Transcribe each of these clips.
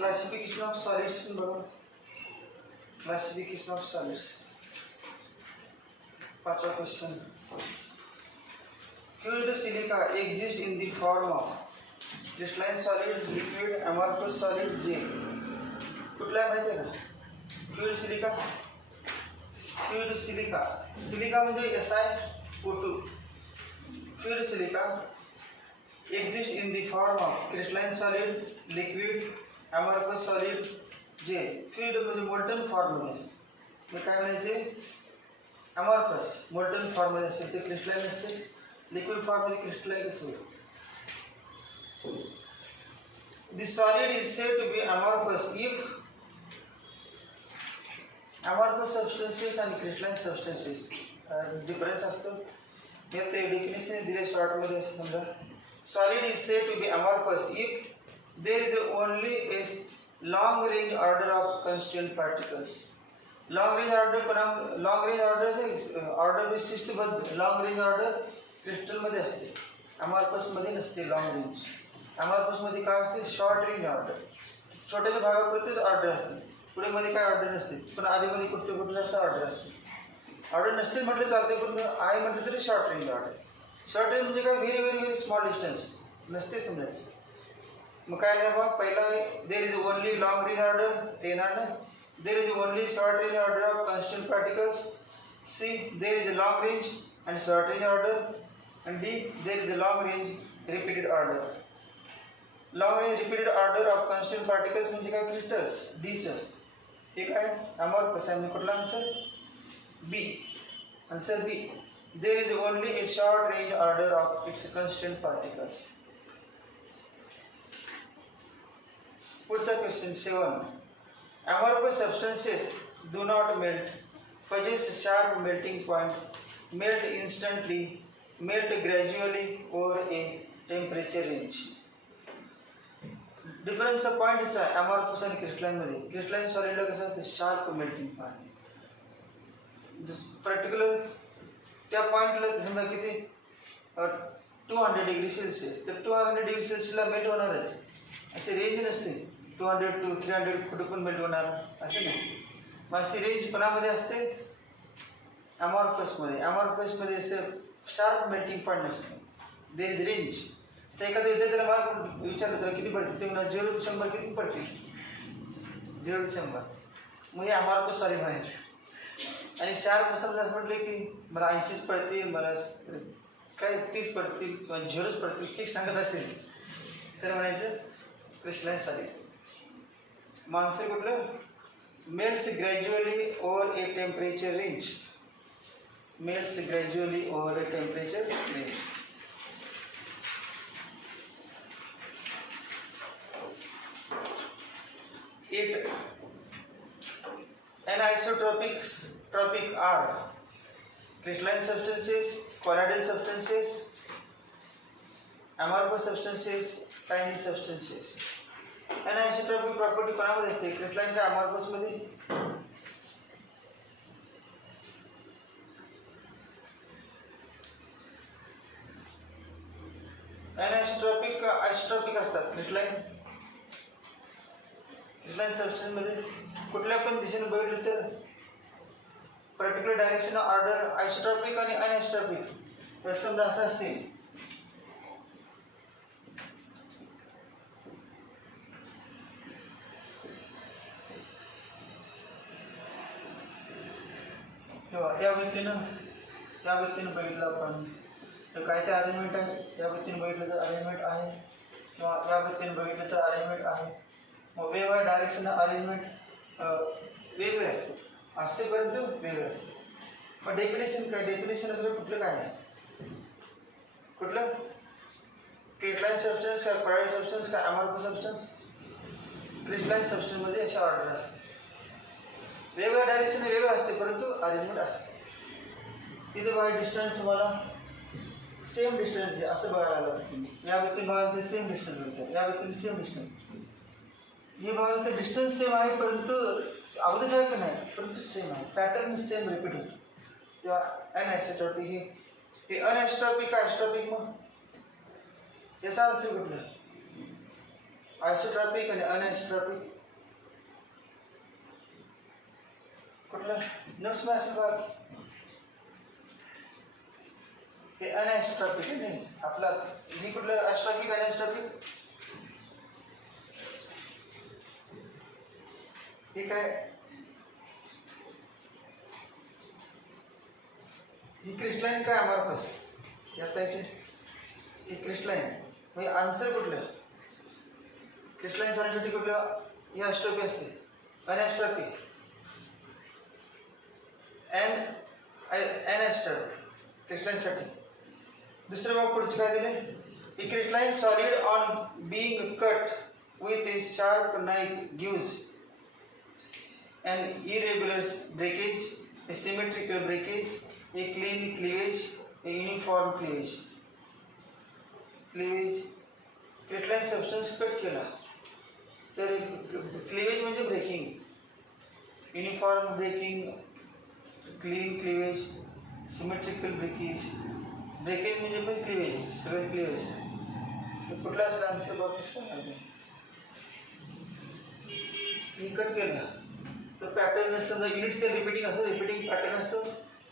Classification of solids पण बघा. Classification of solids पाचवा question. Fluid silica exist in the form of crystalline solid, liquid, amorphous solid, gel. कुठला माहिती आहे का? Fluid silica. Fluid silica, silica म्हणजे SiO2. Fluid silica exist in the form of crystalline solid, liquid, amorphous solid, gel. Fluid म्हणजे molten form मध्ये. मग काय म्हणायचे? amorphous मोल्टन फॉर्म मध्ये असते, ते क्रिस्टलाइन असते. लिक्विड फॉर्म मध्ये क्रिस्टलाइन कसं होईल? The solid is said to be amorphous if amorphous substances and crystalline substances difference असतो. हे ते डेफिनेशन दिले शॉर्ट मध्ये असं समजा. Solid is said to be amorphous if there is only a long range order of constituent particles. Long range order विशिष्टबद्ध long range order crystal मध्ये असते, अमॉर्फस मध्ये नसते. लॉन्ग रेंज अमॉर्फस मध्ये काय असते? Short range order. छोट्याच्या भागापुरतीच ऑर्डर असते, पुढे मध्ये काय ऑर्डर नसते. पण आधीमध्ये कुठल्या ऑर्डर असते. ऑर्डर नसते म्हटलं चालते, पण आहे म्हटलं तरी short range order. Short range म्हणजे काय? Very very very small distance नसते समजायचं. मग काय नाही बा, पहिला there is only long range order, ते येणार नाही. There is only short range order of constant particles. C. There is a long range and short range order. And D. There is a long range repeated order. Long range repeated order of constant particles म्हणजे काय? Crystals. D sir. हे काय? amorphous आहे. म्हणजे कुठला answer? B. Answer B. There is only a short range order of its constant particles. पुढचा question 7. Amorphous substances do not melt, possess sharp melting point, melt instantly, melt gradually over a temperature range. Difference of point is amorphous and crystalline मध्ये. Crystalline solid ला कसं असते? Sharp melting point. Particular त्या पॉइंटला समजा किती 200 degree Celsius, तर 200 degree सेल्सिअसला melt होणारच. असे रेंज नसते 200 to 300 कुठे पण मेल्ट होणार असं नाही. मग अशी रेंज कोणामध्ये असते? अमॉर्फसमध्ये. अमॉर्फसमध्ये असं शार्प मेल्टिंग पॉईंट नसते. There is range. तर एखाद्या विद्यार्थ्याला मार्क विचारलं तर किती पडते? ते म्हणा 0 ते 100 किती पडतील? 0 ते 100. मग हे अमॉर्फस सॉलिड म्हणायचं. आणि शार्प समजा असं म्हटलं की मला 80च पडतील, मला काय 30 पडतील किंवा 0च पडतील की सांगत असेल तर म्हणायचं क्रिस्टलाइन सॉलिड. आन्सर कुठलं? Melts gradually over a temperature range. Melts gradually over a temperature range. It anisotropic are crystalline substances, colloidal substances, amorphous substances, tiny substances. Anisotropic property कोणामध्ये असते? क्रिस्टलाइनच्या अमॉर्फस मध्ये. anisotropic आइसोट्रॉपिक असतात crystalline substance मध्ये. कुठल्या पण दिशेने बघितलं तर पर्टिक्युलर डायरेक्शन ऑर्डर आइसोट्रॉपिक आणि अनआइसोट्रॉपिक. तर समजा असं असेल या व्यक्तीनं बघितलं आपण तर काय ते अरेंजमेंट आहे. या व्यक्तीने बघितलं तर अरेंजमेंट आहे, किंवा या व्यक्तीने बघितलं तर अरेंजमेंट आहे. मग वेगवेगळ्या डायरेक्शन अरेंजमेंट वेगळे असते परंतु वेगळे असते. मग डेफिनेशन काय? डेफिनेशन असलं कुठलं काय आहे? कुठलं? क्रिस्टलाइन सबस्टन्स काय? कॉलोइडल सबस्टन्स काय? Amorphous substance? क्रिस्टलाइन सबस्टन्समध्ये अशा ऑर्डर असते. वेगवेगळ्या डायरेक्शन वेगळं असते परंतु अरेंजमेंट असते. तिथे बघा डिस्टन्स तुम्हाला सेम डिस्टन्स आहे असं बघायला लागतं. या व्यक्तीने बघायला ते सेम डिस्टन्स होतं, या व्यक्तीने सेम डिस्टन्स. हे बघायला तर डिस्टन्स सेम आहे परंतु अगोदरसारखं नाही, परंतु सेम आहे. पॅटर्न सेम रिपीट होतो. तेव्हा अनआइसोट्रॉपिक हे अनआइसोट्रॉपिक आइसोट्रॉपिक. मग याचा आन्सर कुठला? आयसोट्रॉपिक आणि अनआयसोट्रॉपिक कुठलं नोट्स मध्ये असेल बघा हे अनआयसोट्रॉपिक आहे नाही आपला हे कुठलं आयसोट्रॉपिक अनआयसोट्रॉपिक हे काय ही क्रिस्टलाइन काय अमॉर्फस यात आहे हे क्रिस्टलाइन म्हणजे आन्सर कुठलं क्रिस्टलाइन सॉलिडसाठी कुठलं हे आयसोट्रॉपिक असते अनआयसोट्रॉपिक अनआयसोट्रॉपिक क्रिस्टलाइनसाठी दुसरे बाब पुढचे काय दिले A crystalline solid on being cut with a sharp knife gives an irregular breakage, a symmetrical breakage, a clean cleavage, a uniform cleavage. Cleavage crystalline substance cut केला तर cleavage म्हणजे breaking, uniform breaking, clean cleavage, symmetrical breakage. Breakage म्हणजे पण cleavage सगळे cleavage कुठला असेल answer box cut केला तर पॅटर्न समजा युनिट सेल रिपीटिंग असतो रिपीटिंग पॅटर्न असतो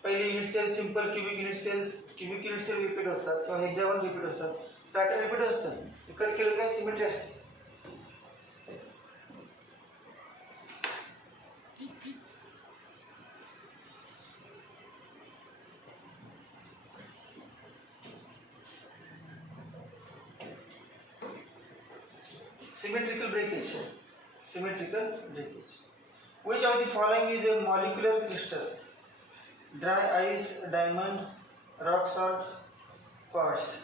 पहिले unit cell simple cubic unit cell repeat असतात किंवा हेक्सागोन रिपीट असतात पॅटर्न रिपीट असतात कट केलं काय सिमेट्री असते Symmetrical breakage. Which of the following is a molecular crystal? Dry ice, diamond, rock salt, quartz.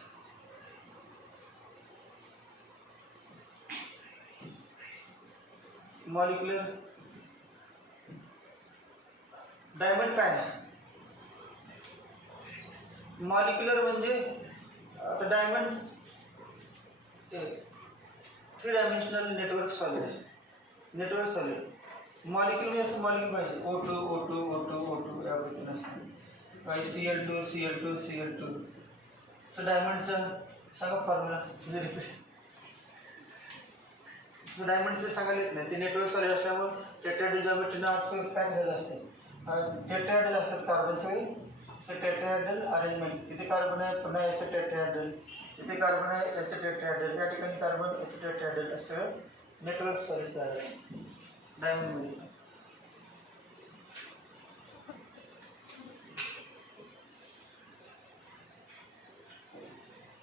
Molecular diamond काय आहे? Molecular म्हणजे आता diamond 3-dimensional network solid network solid molecule में ऐसे molecule पाहिजे O2 या पद्धतीने असते Cl2 so diamondचं सांगा फॉर्म्युला तुझे रिपीट so diamondचं सांगायला येत नाही ते नेटवर्क सॉलिड असल्यामुळे टेट्राहेड्रल जॉमेट्रीनं आजचं पॅक झालं असते टेट्राहेड्रल असतात कार्बन सगळे सो टेट्राहेड्रल अरेंजमेंट इथे कार्बन आहे पुन्हा याचं टेट्राहेड्रल इथे कार्बन आहे याचं टेट्राहेड्रल या ठिकाणी कार्बन याचं टेट्राहेड्रल असं नेटवर्क सॉलिड झालं डायमंडमध्ये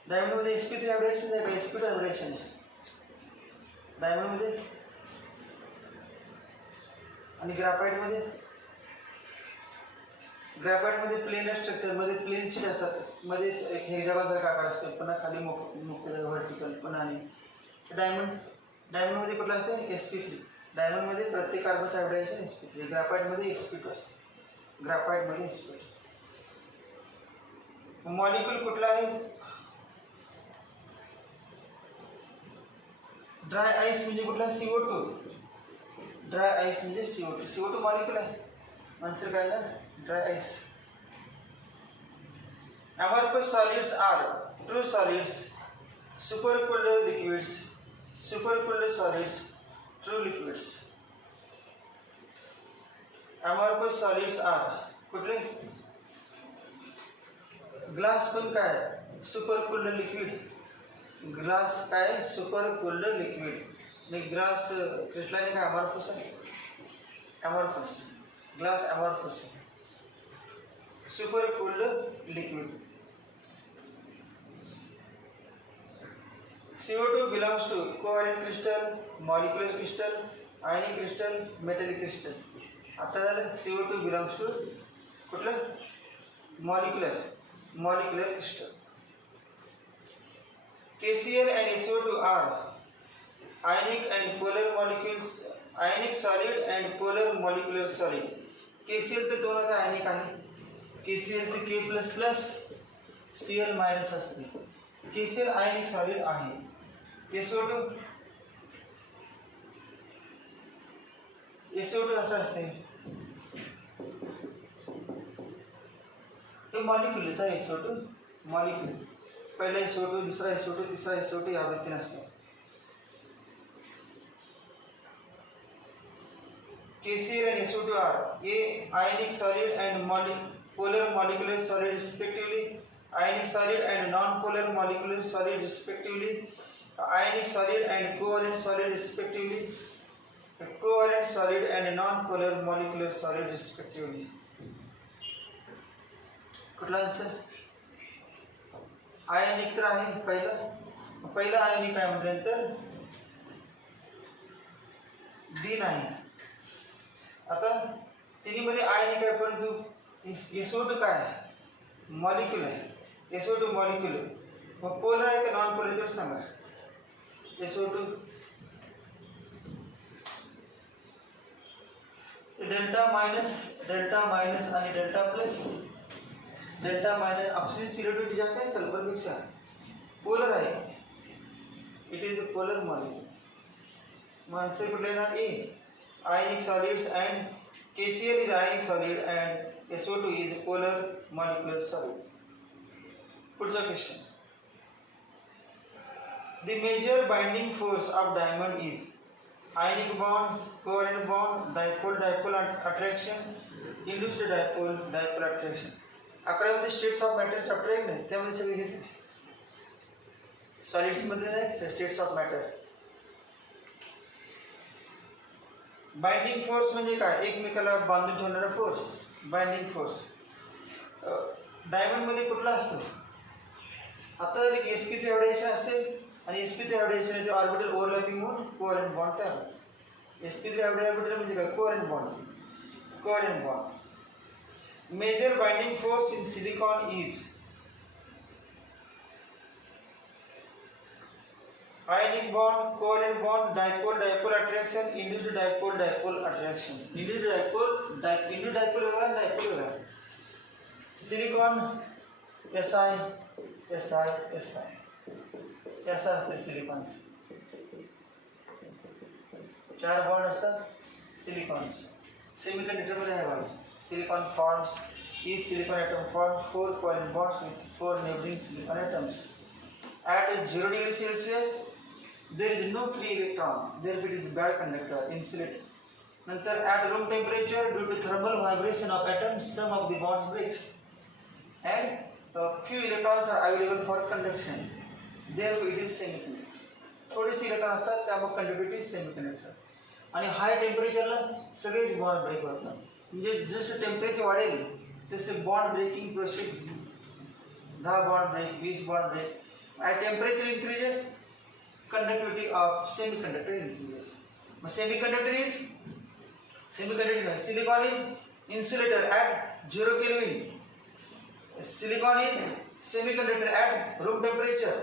डायमंडमध्ये sp3 हायब्रिडेशन आहे का sp2 हायब्रिडेशन आहे डायमंडमध्ये आणि ग्राफाइटमध्ये प्लेन स्ट्रक्चर मध्ये प्लेन शीट असतात मध्येच एक हेक्सागोनसारखा आकार असतो पुन्हा खाली मोकळं व्हर्टिकल पुन्हा आणि डायमंडमध्ये कुठला असते sp3 डायमंडमध्ये प्रत्येक कार्बनचं हायब्रिडेशन sp3 ग्राफाइटमध्ये sp2 असते ग्राफाइटमध्ये sp2 मॉलिक्यूल कुठला आहे ड्राय आइस म्हणजे कुठला CO2 ड्राय आइस म्हणजे CO2 मॉलिक्यूल आहे आन्सर काय ना dry ice amorphous solids are true solids supercooled liquids supercooled solids true liquids amorphous solids are कुठले ग्लास पण काय supercooled liquid ग्लास काय supercooled liquid आणि ग्लास क्रिस्टलाइन काय amorphous आहे amorphous ग्लास amorphous आहे supercooled liquid CO2 belongs to covalent crystal, molecular crystal, ionic crystal, metallic crystal. आता झालं CO2 belongs to कुठलं molecular crystal. KCl and SO2 are ionic and polar molecules, ionic solid and polar molecular solid. KCl ते दोन आता ionic आहे. KCl चे K++ Cl- असते. KCl ionic solid आहे. SO2 असं असते हे मॉलिक्युलचा SO2 मॉलिक्युल पहिला SO2 दुसरा SO2 तिसरा SO2 या पद्धतीने असतो KCl and SO2 are A. Ionic solid and polar molecular solid respectively. Ionic solid and non-polar molecular solid respectively. Ionic solid and covalent solid respectively. Covalent solid and non-polar molecular solid respectively. कुठला answer? आयनिक तर आहे पहिला आयनिक काय म्हटल्यानंतर D नाही. आता तिन्हीमध्ये आयनिक आहे परंतु SO2 काय आहे? मॉलिक्यूल आहे. SO2 molecule. मग पोलर आहे का नॉन पोलर तर सांगा. SO2 डेल्टा मायनस आणि delta plus. Delta minus oxygen सिलेक्टिव्हिटी जास्त आहे सल्फरपेक्षा. पोलर आहे. It is a polar molecule. मग आन्सर कुठला येणार? ए. Ionic solids and KCl is ionic solid and SO2 is polar molecular solid. पुढचा question. The major binding force of diamond is ionic bond, covalent bond, dipole attraction, induced dipole attraction. 11 मध्ये states of matter chapter आहे ना, त्यामध्ये सगळे हेच solids मध्ये नाही states of matter. Binding force म्हणजे काय? एकमेकाला बांधून ठेवणारा फोर्स. बाइंडिंग फोर्स डायमंड मध्ये कुठला असतो? आता एक sp3 हायब्रिडेशन असते आणि sp3 हायब्रिडेशन चे ऑर्बिटल ओव्हरलॅपिंग होऊन कोव्हॅलेंट बॉन्ड तयार होतो. sp3 हायब्रिडेशन म्हणजे काय? Covalent bond. Major binding force in silicon is ionic bond, covalent bond, dipole attraction, induced dipole attraction. Induced dipole होगा, dipole होगा. सिलिकॉन Si ऐसा असते सिलिकॉन. 4 बॉन्ड असतात सिलिकॉन. सेमीकंडक्टर मध्ये आहे बघा. Silicon forms each silicon atom forms 4 covalent bonds with 4 neighboring silicon atoms. At 0 degree Celsius there is no free electron, therefore it is bad conductor, insulated. Nantar at room temperature, due to thermal vibration of atoms, some of the bonds breaks and few electrons are available for conduction, therefore it is semiconductor. थोडेसे electron असतात त्यामुळे conductivity semiconductor. आणि हाय टेम्परेचरला सगळेच bond break होतात. म्हणजे जसं temperature वाढेल तसे bond breaking process 10 bond break 20 bond break. At temperature increases conductivity of semiconductor increases. Semiconductor silicon is insulator at 0 Kelvin. Silicon is semiconductor at room temperature.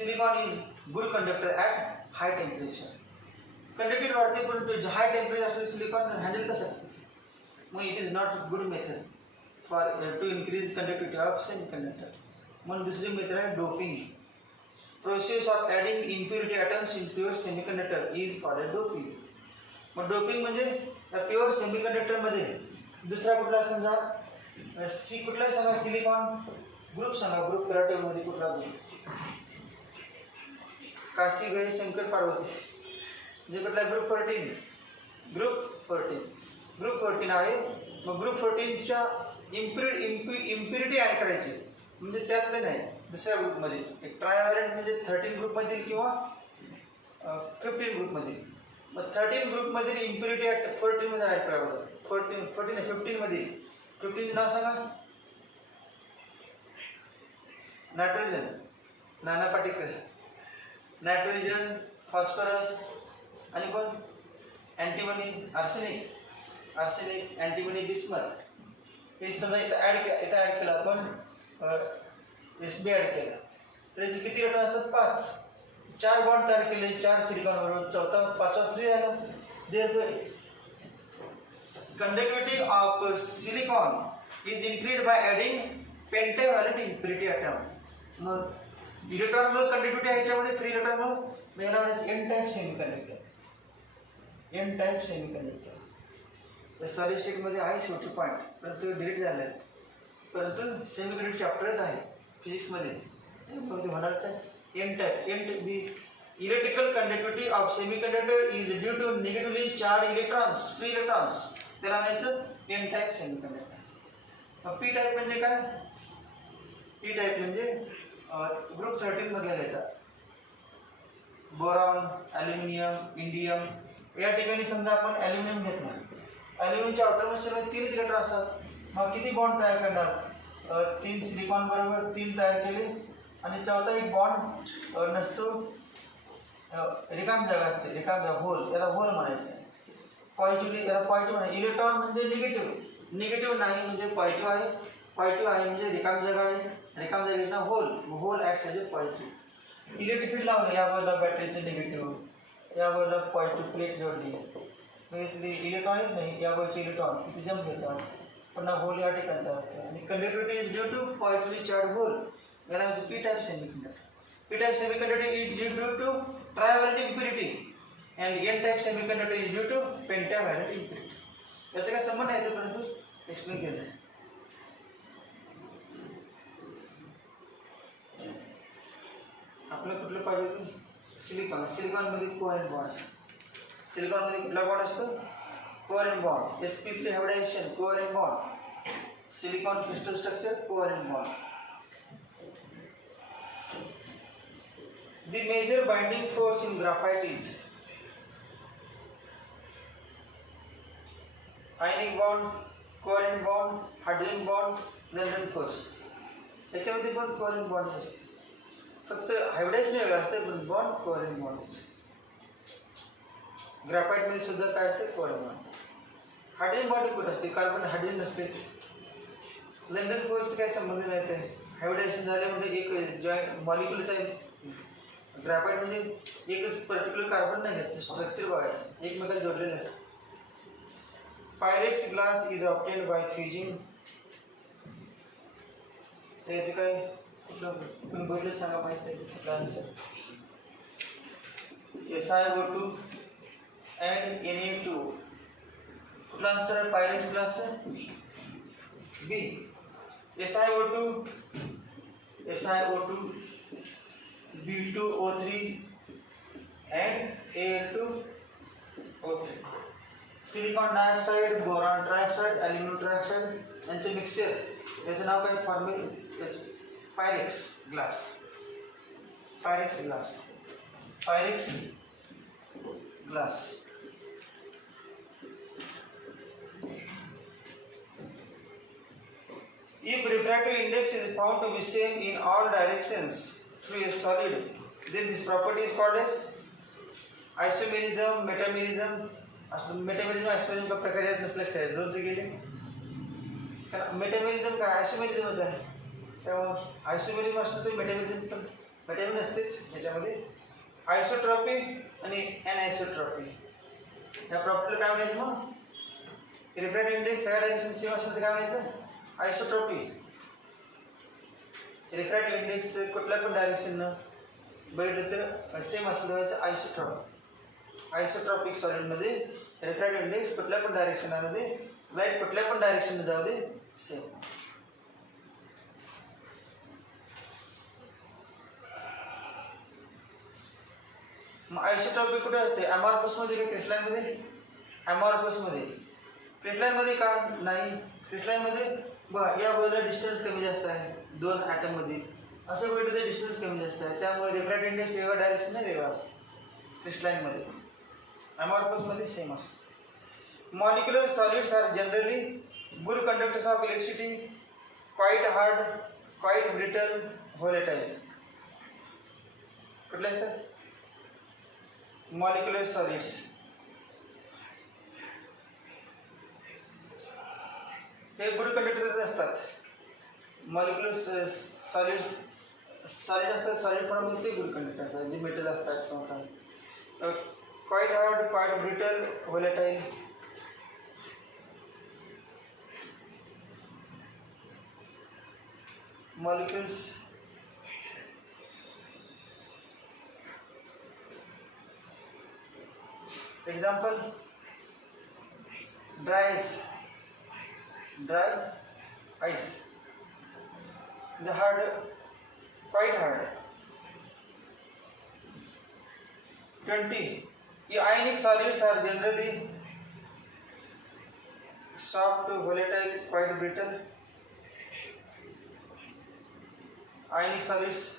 Silicon is good conductor at high temperature. Conductivity वाढते परंतु high temperature असलेले silicon handle कसं करते? मग it is not a good method for to increase conductivity of semiconductor. म्हणून दुसरी method आहे doping. Process of adding impurity atoms in pure semiconductor is called doping. मग डोपिंग म्हणजे प्युअर सेमीकंडक्टर मध्ये दुसरा कुठला समजा कुठलाही सांगा सिलिकॉन ग्रुप सांगा. ग्रुप कराटेल मध्ये कुठला ग्रुप? काशी गई शंकर पार्वती म्हणजे कुठला? ग्रुप 14 आहे. मग ग्रुप 14 च्या इम्प्युरिटी ऍड करायची म्हणजे त्यातले नाही दुसऱ्या ग्रुपमध्ये. एक ट्रायव्हॅलेंट म्हणजे 13 ग्रुपमधील किंवा 15 ग्रुपमधील. मग 13 ग्रुपमधील इम्प्युरिटी 14 मध्ये ॲड करावं. 15 मध्ये 15चं नाव सांगा. Nitrogen Nana Patekar, nitrogen, phosphorus आणि कोण? Antimony, arsenic, antimony, bismuth. हे सगळं इथं ॲड केलं आपण. SB ॲड केला तर याचे किती इलेक्ट्रॉन असतात? 5. 4 बॉन्ड तयार केले 4 सिलिकॉन बरोबर. चौथा 5वा फ्री राहिला. देतोय conductivity of silicon is increase by adding pentavalent impurity atom. मग इलेक्ट्रॉनमुळे कंडक्टिव्हिटी आहे याच्यामध्ये फ्री इलेक्ट्रॉनमुळे याला म्हणायचं एन टाईप सेमीकंडक्टर. सॉलिड स्टेटमध्ये आहे शेवटी पॉईंट परंतु डिलीट झालं आहे. परंतु सेमीकंडक्टर चॅप्टरच आहे फिजिक्समध्ये. मग ते होणारच आहे N type. Electrical conductivity of semiconductor is due to negatively charged electrons, free electrons. त्याला म्हणायचं N टाइप सेमीकंडक्टर. मग P टाइप म्हणजे काय? P टाइप म्हणजे ग्रुप 13 मधला घ्यायचा. Boron, aluminium, indium. या ठिकाणी समजा आपण ॲल्युमिनियम घेतलं. ॲल्युमिनियमच्या आउटरमोस्ट मध्ये 3 इलेक्ट्रॉन असतात. मग किती बॉन्ड तयार करणार? 3 सिलिकॉन बरोबर 3 तयार केले आणि चौथा एक बॉन्ड नसतो, रिकाम जागा असते, रिकाम जागा होल, याला होल म्हणायचं. पॉझिटिव्ह, याला पॉझिटिव्ह म्हणायचं. इलेक्ट्रॉन म्हणजे निगेटिव्ह, निगेटिव्ह नाही म्हणजे पॉझिटिव्ह आहे, पॉझिटिव्ह आहे म्हणजे रिकाम जागा आहे, रिकाम जागेला hole, hole acts as a positive. Electric field लावलं, या बाजूला बॅटरीचं निगेटिव्ह, या बाजूला पॉझिटिव्ह प्लेट जोडली, म्हणजे इलेक्ट्रॉनिक नाही, या बाजूचे इलेक्ट्रॉन किती जम घेतात, पुन्हा होल या ठिकाणी असते. आणि conductivity is due to positively charge hole, याला म्हणजे P type semiconductor. P type semiconductor is due to trivalent impurity and N type semiconductor is due to pentavalent impurity. याचा काय संबंध आहे परंतु एक्सप्लेन केलं आहे. आपलं कुठलं पाहिजे? सिलिकॉन. सिलिकॉनमध्ये कोव्हॅलेंट बॉन्ड असतो. सिलिकॉनमध्ये कुठला बॉन्ड असतो? Covalent bond. sp3 hybridisation, covalent bond. Silicon crystal structure, covalent bond. The major binding force in graphite is ionic bond, covalent bond, hydrogen bond, London force. याच्यामध्ये पण कोव्हॅलेंट बॉन्ड असते. फक्त hybridisation वेगळं असतं, पण बॉन्ड कोव्हॅलेंट बॉन्ड असते. ग्राफाईटमध्ये सुद्धा काय असते? Covalent bond. हायड्रोजन बॉन्ड कुठं असते? कार्बन हायड्रोजन नसतेच. लंडन फोर्स काय संबंध नाही. ते हायब्रिडायझेशन झाले म्हणजे एक जॉईंट मॉलिक्युलच आहे. ग्राफाईट म्हणजे एकच पर्टिक्युलर कार्बन नाही असतं, स्ट्रक्चर बघायचं, एकमेकाला जोडलेलं असतं. Pyrex glass is obtained by fusing. त्याचे काय कुठलं बोललं सांगा माहिती आहे कुठला आन्सर? SiO2 and Na2. कुठला आन्सर आहे पायरेक्स ग्लासचा? B. SiO2, B2O3 and Al2O3. Silicon dioxide, boron trioxide, aluminium trioxide यांचे मिक्सचर, याचं नाव काय? Formula Pyrex glass. Pyrex glass, Pyrex glass. If refractive index is found to be same in all directions through a solid, then this property is called as isomerism, metamerism. Metamerism isomerism प्रकार यात नसल्यास काय दोन ते गेले. कारण मेटामेरिझम काय आयसोमेरिझमच आहे, त्यामुळे आयसोमेरिझम असतं ते मेटामेरिझम पण मेटामेरिझम नसतेच. याच्यामध्ये आयसोट्रॉपी आणि अनआयसोट्रॉपी या प्रॉपर्टीला काय म्हणायचं? मग रिफ्रॅक्टिव्ह इंडेक्स सगळ्या डायरेक्शन सेम असेल तर काय म्हणायचं? आयसोट्रॉपी. रिफ्रॅक्टिव्ह इंडेक्स कुठल्या पण डायरेक्शननं बघितलं तर सेम असेल तर आयसोट्रॉपी. आयसोट्रॉपिक सॉलिडमध्ये रिफ्रॅक्टिव्ह इंडेक्स कुठल्या पण डायरेक्शनमध्ये, लाईट कुठल्या पण डायरेक्शनने जाऊ दे, सेम. मग आयसोट्रॉपिक कुठे असते? अमॉर्फसमध्ये की क्रिस्टलाइनमध्ये? अमॉर्फसमध्ये. क्रिस्टलाइनमध्ये का नाही? क्रिस्टलाइनमध्ये बघा या बाजूला डिस्टन्स कमी जास्त आहे दोन ॲटममध्ये, असं बघितलं तर डिस्टन्स कमी जास्त आहे, त्यामुळे रिफ्रॅक्टिव्ह इंडेक्स वेगळ्या डायरेक्शनने वेगळा असतो क्रिस्टलाइनमध्ये. अमॉर्फसमध्ये सेम असतो. Molecular solids are generally good conductors of electricity, quite hard, quite brittle, volatile. कुठले असतात? Molecular solids. हे गुड कंडक्टर असतात. मॉलिक्युलर सॉलिड्स सॉलिड असतात, सॉलिड फॉर्ममध्ये गुड कंडक्टर असतात, जे मेटल असतात किंवा काय. Quite hard, quite brittle, volatile. molecules example dry ice, the hard, quite hard. 20. Ionic solids are generally soft, volatile, quite brittle. Ionic solids.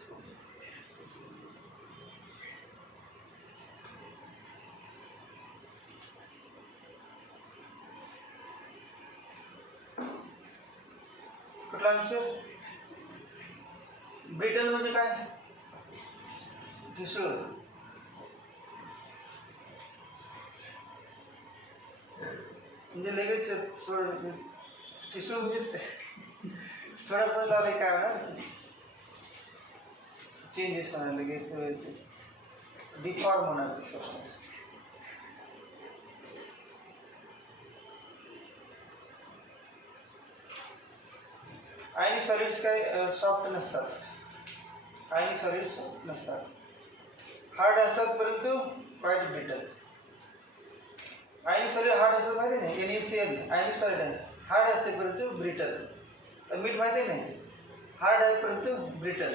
कुठला answer? Brittle म्हणजे काय? ठिसूळ. म्हणजे लगेच ठिसूळ म्हणजे थोडा पण लावले काय म्हणा चेंजेस होणार लगेच डिफॉर्म होणार ते सबस्टन्स. आयनिक सॉलिड्स काय सॉफ्ट नसतात. आयनिक सॉलिड्स नसतात, हार्ड असतात परंतु क्वाइट ब्रिटल. आयनिक सॉलिड हार्ड असतात माहिती नाही. NaCl आयनिक सॉलिड आहे, हार्ड असते परंतु ब्रिटल. मीठ माहिती नाही, हार्ड आहे परंतु ब्रिटल.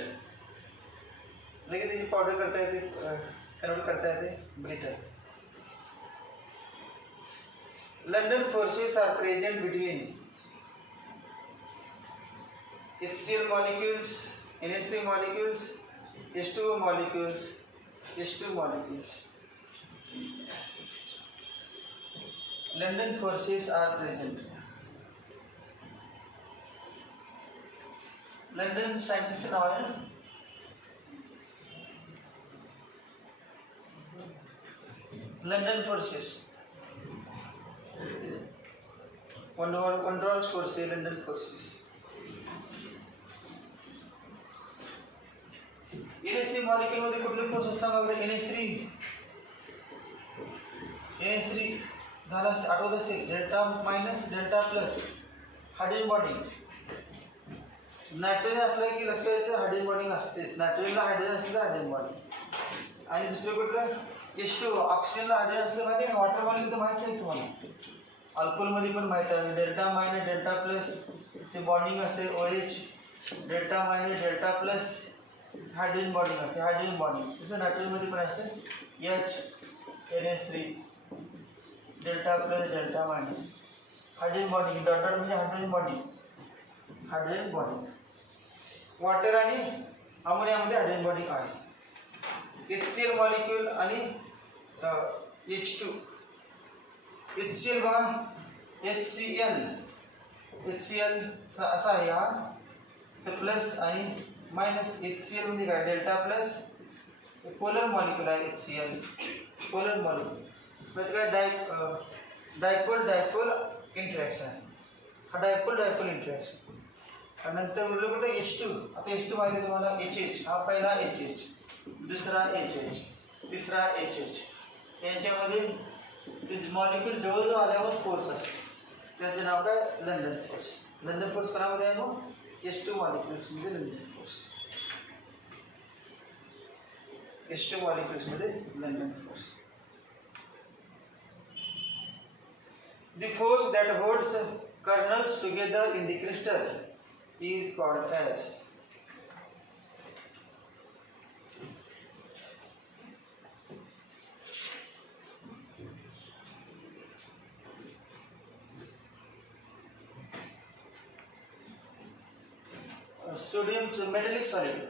लगेच त्याची पावडर करता येते, कन्वर्ट करता येते brittle. London forces are present between HCl molecules, NH3 molecules, H2O molecules, H2 molecules. London forces are present. London scientists नाव आहे ना. London forces. Wonderwall force, London forces. NH3 molecule मध्ये कुठले फोर्सेस सांगा बरं? NH3 झाला आठवत असेल, delta minus delta plus hydrogen bonding. Nitrogen असलं की लक्षात यायचं हायड्रोजन बॉन्डिंग असते. नायट्रोजनला हायड्रोजन असलं तर हायड्रोजन बॉन्डिंग. आणि दुसरं कुठलं? H2O. ऑक्सिजनला हायड्रोजन असलं माहिती आहे, वॉटर मॉलिक्यूल तर माहिती आहे तुम्हाला. अल्कोहोलमध्ये पण माहिती आहे, डेल्टा मायनस डेल्टा प्लस चे बॉन्डिंग असते. OH delta minus delta plus hydrogen bonding असते, हायड्रोजन बॉन्डिंग. तसं नायट्रोजनमध्ये पण असते NH3 delta plus delta minus hydrogen bonding. Dot dot म्हणजे hydrogen bonding, hydrogen bonding. Water आणि अमोनियामध्ये हायड्रोजन बॉन्डिंग आहे. HCl मॉलिक्यूल आणि H2. HCl बघा, HCl असा आहे हा, तर प्लस आणि मायनस. HCl म्हणजे काय? डेल्टा प्लस पोलर मॉलिक्यूल आहे HCl, पोलर मॉलिक्यूल. म्हणजे काय? Dipole interaction. हा डायपोल इंटरॅक्शन. आणि नंतर म्हटलं कुठं H2. आता H2 माहिती आहे तुम्हाला, HH. हा पहिला HH, दुसरा HH, तिसरा HH. यांच्यामध्ये मॉलिक्यूल जवळजवळ आल्यावर फोर्स असते, त्याचं नाव काय? London force. लंडन फोर्स कोणामध्ये आहे मग? H2 मॉलिक्युल्स मध्ये लंडन फोर्स. H2 मॉलिक्युल्स मध्ये London force. The force that holds kernels together in the crystal is called as sodium metallic solid.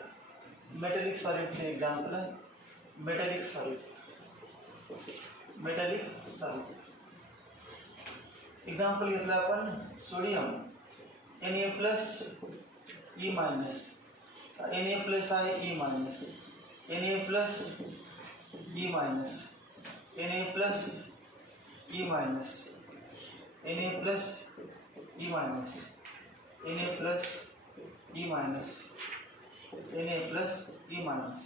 Metallic सॉलिडचे एक्झाम्पल आहे मेटलिक सॉलिड. एक्झाम्पल घेतलं आपण sodium Na plus E minus. Na plus आहे E minus, Na plus E minus, Na plus E minus, Na plus E minus, Na plus E minus, Na plus E minus.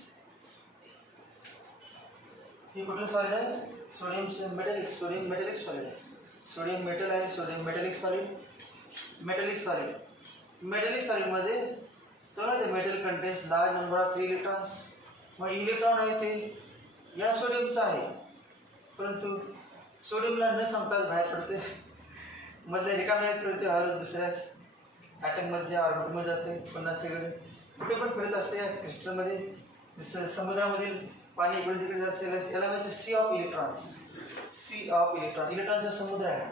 हे कुठलं solid आहे? Sodium metallic. Sodium metallic solid आहे. Sodium metal आहे, sodium metallic solid. Metallic सॉलिडमध्ये तो ना ते metal contains large number of free electrons. मग electron आहे ते या सोडियमचा आहे, परंतु सोडियमला न सांगताच बाहेर पडते. मधल्या रिकाम्या पडते, हर दुसऱ्याच ॲटममध्ये ऑर्बिटमध्ये जाते. पुन्हा सगळे कुठे पण फिरत असते. या क्रिस्टलमध्ये समुद्रामधील पाणी इकडून तिकडे जात असेल याला म्हणजे sea of electrons. Sea of electron, इलेक्ट्रॉनचा समुद्र आहे.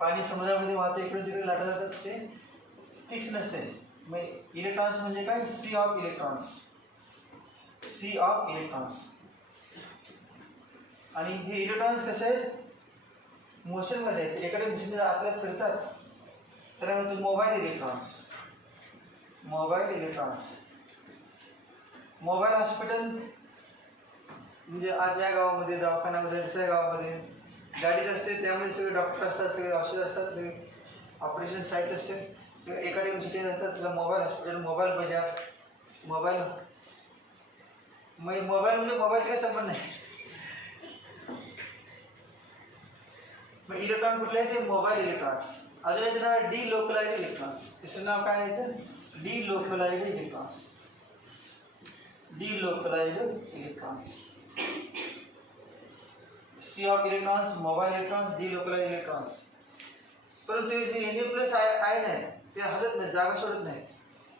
पाणी समुद्रामध्ये वाहते इकडून तिकडे लाटा जातात, ते फिक्स नसते. मग इलेक्ट्रॉन्स म्हणजे काय, sea of electrons. Sea of electrons. आणि हे इलेक्ट्रॉन्स कसे आहेत, मोशनमध्ये आहेत, एकडे दुसरीकडे आतल्या फिरतात. त्याला म्हणजे mobile electrons. Mobile electrons. Mobile hospital म्हणजे आज या गावामध्ये, दवाखान्यामध्ये, दुसऱ्या गावामध्ये गाडीच असते, त्यामध्ये सगळे डॉक्टर असतात, सगळे औषध असतात, सगळे ऑपरेशन साईट असते, सगळे एका ठिकाणी सिटी असतात. त्याला मोबाईल हॉस्पिटल, मोबाईल बाजार, मोबाईल. मोबाईल म्हणजे मोबाईलचा काही संबंध नाही. मग इलेक्ट्रॉन कुठले आहे ते मोबाईल इलेक्ट्रॉन्स. अजून याचं नाव आहे डिलोकलाइज्ड इलेक्ट्रॉन्स. तिसरं नाव काय यायचं, delocalised electrons. Delocalised electrons. Sea of electrons, mobile electrons, delocalised electrons. परंतु हे जे Na+ आयन आहे ते हलत नाही, जागा सोडत नाही.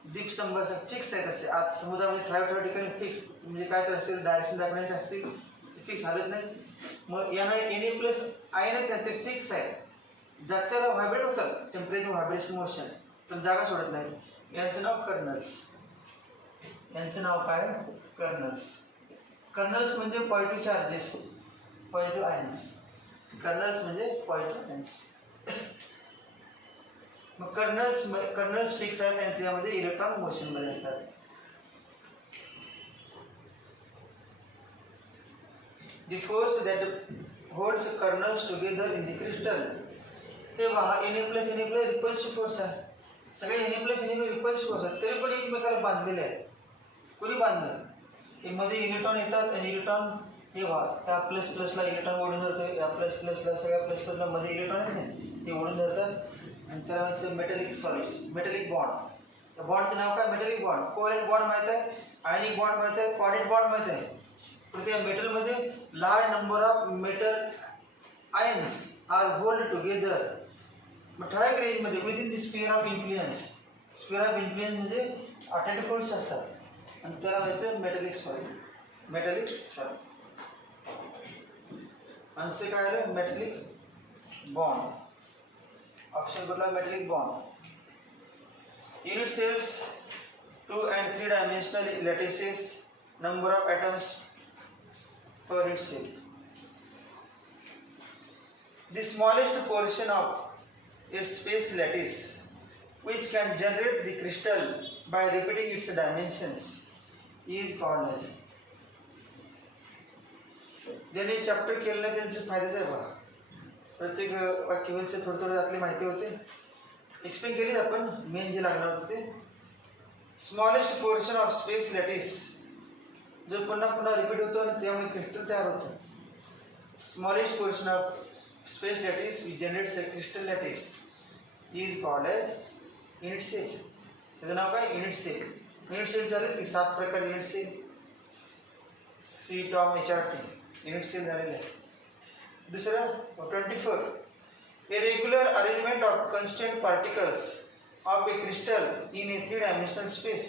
दीपस्तंभाचा फिक्स आहेत असे आत समुद्रामध्ये ठराविक ठिकाणी फिक्स, म्हणजे काय तर असेल डायरेक्शन दाखवण्याचे असतील ते फिक्स हलत नाही. मग यांना Na+ आयन आहेत ना ते फिक्स आहे, जागच्याला व्हायब्रेट होतात, टेम्परेचर व्हायब्रेशन मोशन, तर जागा सोडत नाही. यांचं नाव कर्नल्स. यांचं नाव काय, कर्नल्स. कर्नल्स म्हणजे positive charges, positive ions. Colonel's म्हणजे पॉझिटिव्ह आयन्स. मग कर्नल्स फिक्स आहेत आणि त्यामध्ये इलेक्ट्रॉन मोशनमध्ये असतात. The force that holds kernels together in the crystal, हे Na+Na+ रिपल्सिव्ह फोर्स आहे. सगळे Na+Na+ रिपल्सिव्ह फोर्स आहेत, तरी पण एकमेकाला बांधलेले आहेत. कोणी बांधलं, हे मध्ये इलेक्ट्रॉन येतात आणि इलेक्ट्रॉन हे त्या ++ला इलेक्ट्रॉन ओढून धरतो, या ++ला सगळ्या ++ला मध्ये इलेक्ट्रॉन येते ते ओढून धरतात. आणि त्याला मेटॅलिक सॉलिड्स, मेटॅलिक बॉन्ड. त्या बॉन्डचं नाव काय, मेटॅलिक बॉन्ड. कोव्हॅलेंट बॉन्ड माहित आहे, आयनिक बॉन्ड माहित आहे, कोऑर्डिनेट बॉन्ड माहित आहे. पण त्या मेटलमध्ये large number of metal ions are hold together. मग ठराविक रेंजमध्ये within the sphere of influence. Sphere of influence म्हणजे अटेंड फोर्स असतात आणि त्याला व्हायचं metallic solid. Metallic solid. Answer काय आलं, मेटॅलिक बॉन्ड. ऑप्शन कुठला, metallic bond. Unit cells 2 and 3 dimensional lattices, number of atoms per unit cell. The smallest portion of a space lattice which can generate the crystal by repeating its dimensions is called as. ज्यांनी chapter केलं नाही त्यांचे फायदेच आहे बघा. प्रत्येक वाक्यावरचे थोडं थोडं त्यातली माहिती होते, एक्सप्लेन केलीच आपण. मेन जे लागणार होते ते smallest portion of space lattice, जो पुन्हा पुन्हा रिपीट होतो आणि त्यामुळे क्रिस्टल तयार होतं. Smallest portion of space lattice which generates a crystal lattice is called as unit cell. त्याचं नाव काय, युनिट सेल. युनिट सेल झाले ती 7 प्रकार युनिट सेल. सी टॉम HRT युनिट सेल झालेले आहे. दुसरं 24, a regular arrangement of constant particles of a crystal in a 3-dimensional space.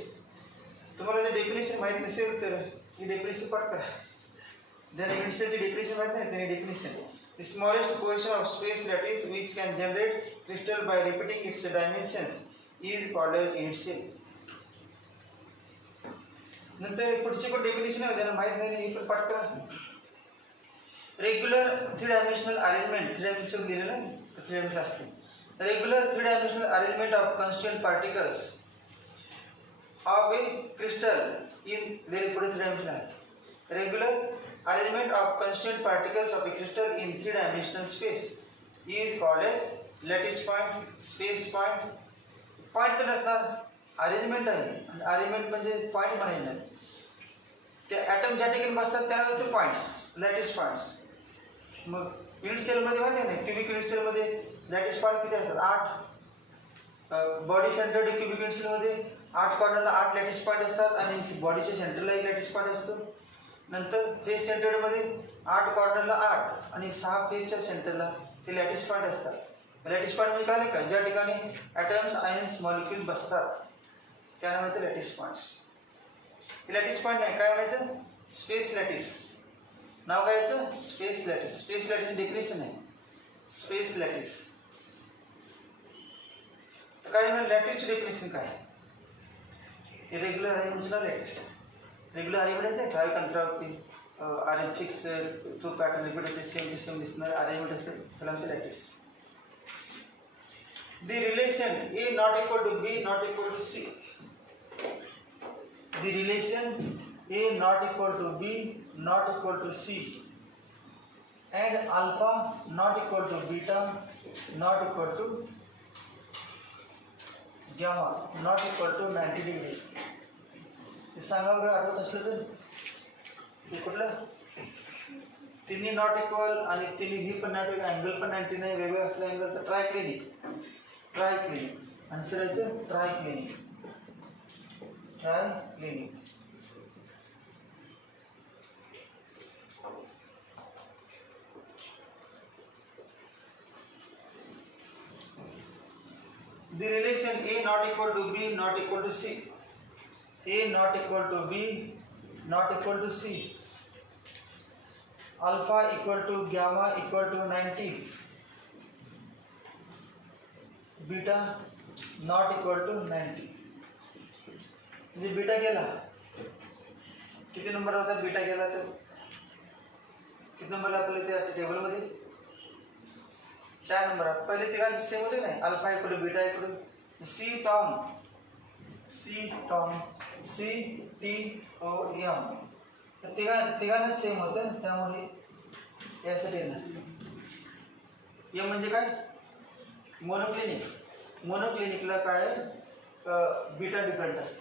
तुम्हाला जर डेफिनेशन माहीत नसेल तर ही डेफिनेशन पाठ करा. ज्याने युनिट सेलची डेफिनेशन माहीत नाही त्याने definition. The smallest portion of space lattice which can generate crystal by repeating its dimensions is called as unit cell. नंतर पुढची पण डेफिनेशन आहे, ज्यांना माहीत नाही ही पण पाठ करा. रेग्युलर 3-dimensional arrangement, 3-dimensional दिलेलं आहे, 3-dimensional असते. Regular 3-dimensional arrangement of constant particles of a crystal in पुढे 3-dimensional आहे. Regular arrangement of constant particles of a crystal in 3-dimensional space is called as lattice point, space point. Point तर असणार, arrangement आहे आणि arrangement म्हणजे point म्हणायचे नाही. ते ॲटम ज्या ठिकाणी बसतात त्याला होते पॉईंट्स, लॅटिस पॉईंट्स. मग युनिट सेलमध्ये माहिती आहे ना, क्युबिक युनिट सेलमध्ये लॅटिस पॉईंट किती असतात, 8. बॉडी सेंटर्ड क्युबिक युनिट सेलमध्ये 8 कॉर्नरला 8 लॅटिस पॉईंट असतात आणि बॉडीच्या सेंटरला 1 लॅटिस पॉईंट असतो. नंतर फेस सेंटर्डमध्ये 8 कॉर्नरला 8 आणि 6 फेसच्या सेंटरला ते लॅटिस पॉईंट असतात. लॅटिस पॉईंट म्हणजे काय का, ज्या ठिकाणी ॲटम्स आयन्स मॉलिक्यूल बसतात त्या नावाचं लॅटिस पॉईंट्स. लॅटिस पॉईंट नाही काय म्हणायचं, स्पेस लॅटिस. नाव काय याचं? Space lattice. Space lattice definition आहे. Space lattice. तर काय म्हणून लॅटिसची डेफिनेशन काय आहे? रेग्युलर अरेंजमेंटला लॅटिस. रेग्युलर अरेंजमेंट असते ठराविक अंतरावरती अरेंज फिक्स तो पॅटर्न रिपीट होते सेम दिसणारे अरेंजमेंट असते त्याला आमचे lattice. The relation A not equal to B not equal to C. The relation A not equal to B not equal to C and alpha not equal to beta not equal to gamma not equal to 90 degree. हे सांगा बरं आठवत असलं तर हे कुठलं? तिन्ही not equal आणि तिन्ही ही पण नॉट इक्वल अँगल पण 90 नाही वेगवेगळं असलं अँगल तर ट्रायक्लिनिक. ट्रायक्लिनिक आन्सर यायचं triclinic. Triclinic. The relation A not equal to B not equal to C. A not equal to B not equal to C. Alpha equal to gamma equal to 90. Beta not equal to 90. म्हणजे beta गेला किती number होता? Beta गेला तर किती नंबरला आपल्या त्या टेबलमध्ये? 4 नंबर. पहिले तिघांचे सेम होते नाही. Alpha equal to beta equal to सी टॉम CTOM. तर तिघांना सेम होतं त्यामुळे यासाठी येणार. एम म्हणजे काय? मोनोक्लिनिक. मोनोक्लिनिकला काय बीटा डिफरंट असते.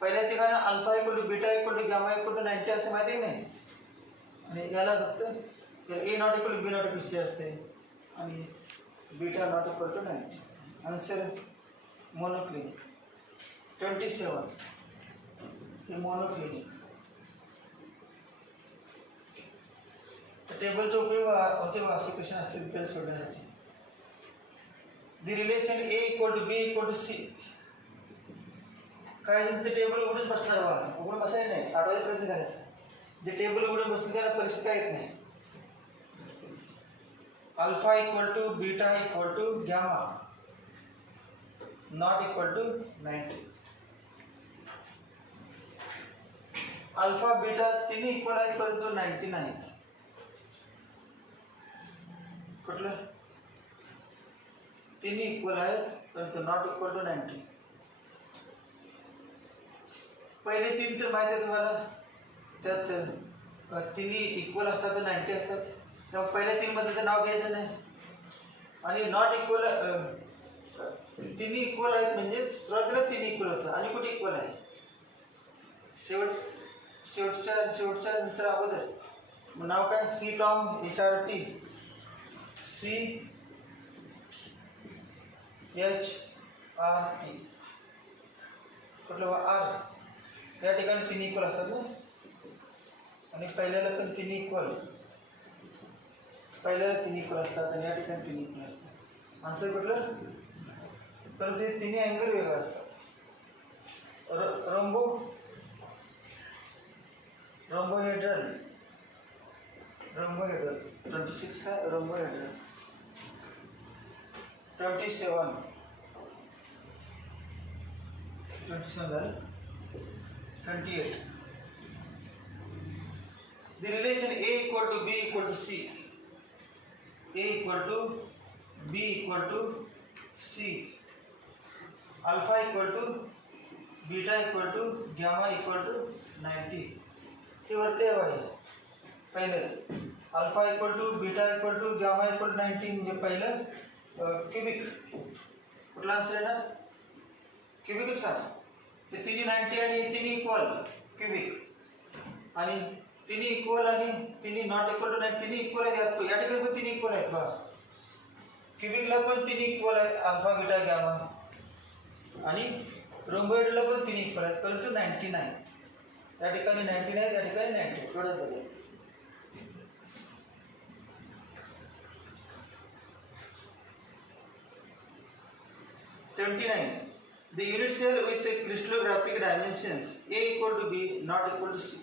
पहिल्या ठिकाणी alpha equal to beta equal to gamma equal to 90 असते माहिती आहे नाही. आणि याला फक्त A not equal to B not equal C असते आणि beta not equal to 90. Answer monoclinic. 27 हे मोनोक्लिनिक. टेबलचा उपयोग होते असे क्वेश्चन असतील तर सोडण्यासाठी. The relation A equal to B equal to C. काय ते टेबल उघडून बसणार बा. उघडून बसायचं नाही. आठवायचा प्रयत्न करायचा. जे टेबल उघडून बसलं त्याला परिस्थिती काय येत नाही. Alpha equal to beta equal to gamma not equal to 90. Alpha beta तिन्ही इक्वल आहेत परंतु 90 नाही. कुठलं? तिन्ही इक्वल आहेत परंतु नॉट इक्वल टू 90. पहिले तीन तर माहिती आहे तुम्हाला. त्यात तिन्ही इक्वल असतात तर 90 असतात. तेव्हा पहिल्या तीन मध्ये नाव घ्यायचं नाही. आणि नॉट इक्वल तिन्ही इक्वल आहेत म्हणजे सुरुवातीला तिन्ही इक्वल होतं आणि कुठे इक्वल आहे? शेवटच्या नंतर अगोदर नाव काय? सी टॉम HRT CHRT कुठलं आर. या ठिकाणी तिन्ही इक्वल असतात ना. आणि पहिल्याला पण तिन्ही इक्वल. पहिल्याला तिन्ही इक्वल असतात आणि या ठिकाणी तिन्ही इक्वल असतात. आन्सर कुठलं? तर ते तिन्ही अँगल वेगळे असतात. रोम्बोहेड्रल 26 काय? रोम्बोहेड्रल 27 झालं. 28. The relation A equal to B equal to C. A equal to B equal to C. Alpha equal to beta equal to gamma equal to 90. ते वरते आहे पहिलंच. Alpha equal to beta equal to gamma equal to 90 म्हणजे पहिलं cubic. कुठला answer आहे ना? क्युबिकच काय? ते तिन्ही 90 आणि तिन्ही इक्वल क्युबिक आणि तिन्ही इक्वल आणि तिन्ही नॉट इक्वल टू 90 तिन्ही इक्वल आहेत. या ठिकाणी पण तिन्ही इक्वल आहेत बघा. क्युबिकला पण तिन्ही इक्वल आहेत अल्फा बीटा गॅमा आणि रोम्बोइडला पण तिन्ही इक्वल आहेत परंतु 90 नाही. त्या ठिकाणी 90 नाही त्या ठिकाणी 90. थोडं बदल. The unit cell with the crystallographic dimensions A equal to B not equal to C.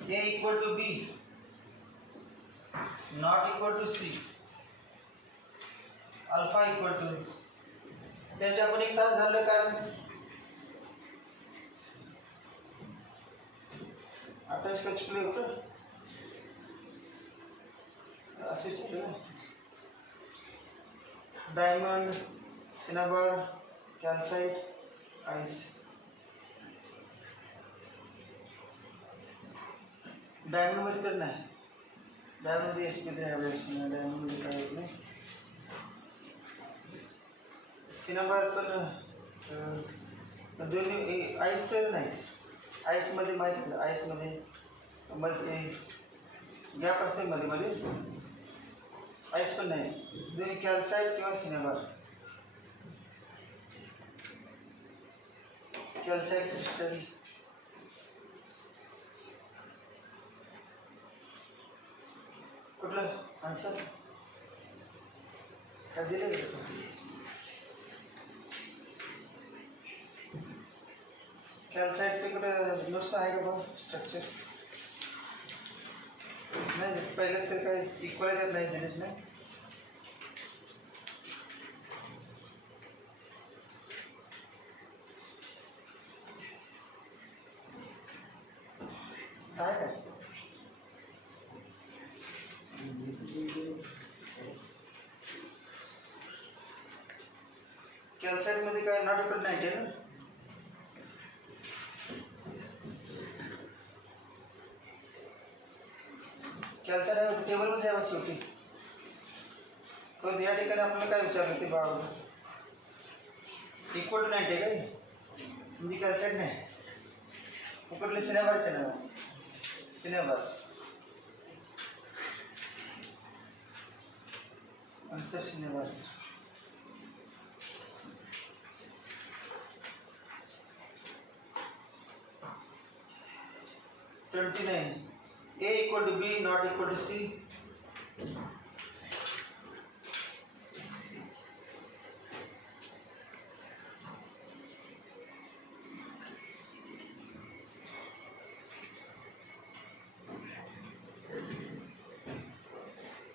A equal to B not equal to C, alpha equal to, त्याचे आपण एक तास घालवलं कारण आता इसका चुकले होतं असे चुकले डायमंड, सिनाबर, कॅल्साइट, आइस. डायमंड मध्ये तर नाही, डायमंड मध्ये sp3 हॅवेल्स नाही, डायमंड मध्ये काय होत नाही. सिनाबार पण दोन्ही आईस तर नाहीच, आईसमध्ये माहीत नाही, आईसमध्ये मध्ये गॅप असते मध्ये मध्ये, आईस पण नाही, दोन्ही कॅल्साइट किंवा सिनाबार. कॅल्साइट क्रिस्टल कुठलं आन्सर काय दिलं गेलं? कॅल्साइटचे कुठे नुसतं आहे का बघ स्ट्रक्चर? नाही पहिलं तर काय इक्वल येत नाही गणेश नाही. आहे काय कॅल्साइट मध्ये काय नॉट इक्वल 90 ना? कॅल्साइट टेबल मध्ये यावं शेवटी. तर या ठिकाणी आपल्याला काय विचारलं ते बाळा इक्वल टू 90 काय म्हणजे कॅल्साइट नाही. कुठले सिनेबारचे नाव cinnabar answer cinnabar. A equal to B not equal to C.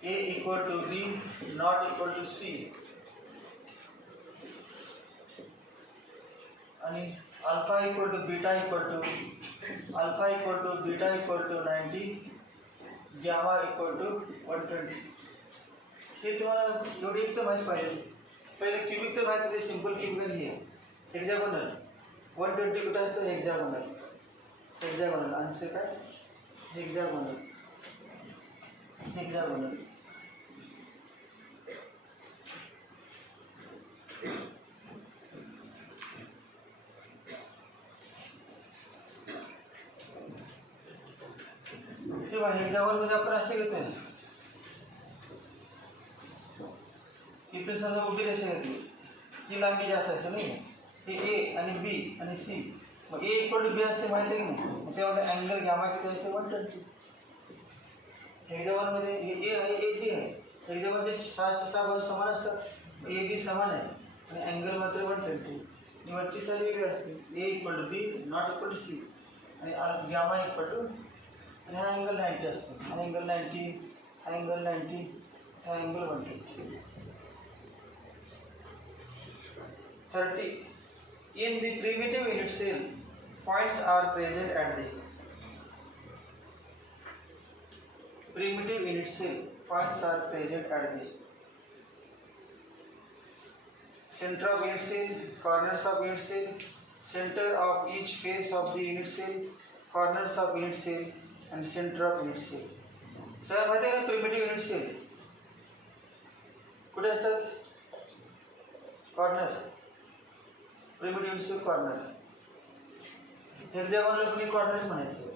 A equal to B not equal to C. आणि alpha equal to beta equal to alpha equal to beta equal to 90, gamma equal to 120. हे तुम्हाला एवढी एक तर माहीत पाहिजे. पहिले cubic तर माहिती आहे, सिंपल क्यूबिक ही आहे. हेक्सागोनल 120 कुठं असतं? हेक्सागोनल. हेक्सागोनल आन्सर काय? हेक्सागोनल. हेक्सागोनल हेक्सागोनल मध्ये आपण असे घेतोय, इथून समजा उभी रेषा घेतली, ही लांबी जास्त असते नाही, हे ए आणि बी आणि सी. मग ए इक्वल टू बी असते माहिती आहे की नाही? मग त्यामध्ये अँगल गॅमा किती असते? 120. हेक्सागोनल मध्ये हे ए आहे, ए बी आहे. हेक्सागोनलचे 6 बाजू समान असतात, ए बी समान आहे आणि अँगल मात्र 120. वरची साईड वेगळी असते. A equal to B not equal to C आणि गॅमा इक्वल टू, आणि हा अँगल 90 असतो, हा अँगल 90, हा अँगल 90, हा angle 120. 30. In the primitive unit cell, points are present at the primitive unit cell. Points are present at the center of unit cell, corners of unit cell, center of each face of the unit cell, corners of unit cell, and center of unit cell. Sir माहिती आहे का primitive unit cell कुठे असतात? Corner. Primitive unit cell corner. Hexagonal कुणी corners म्हणायचं.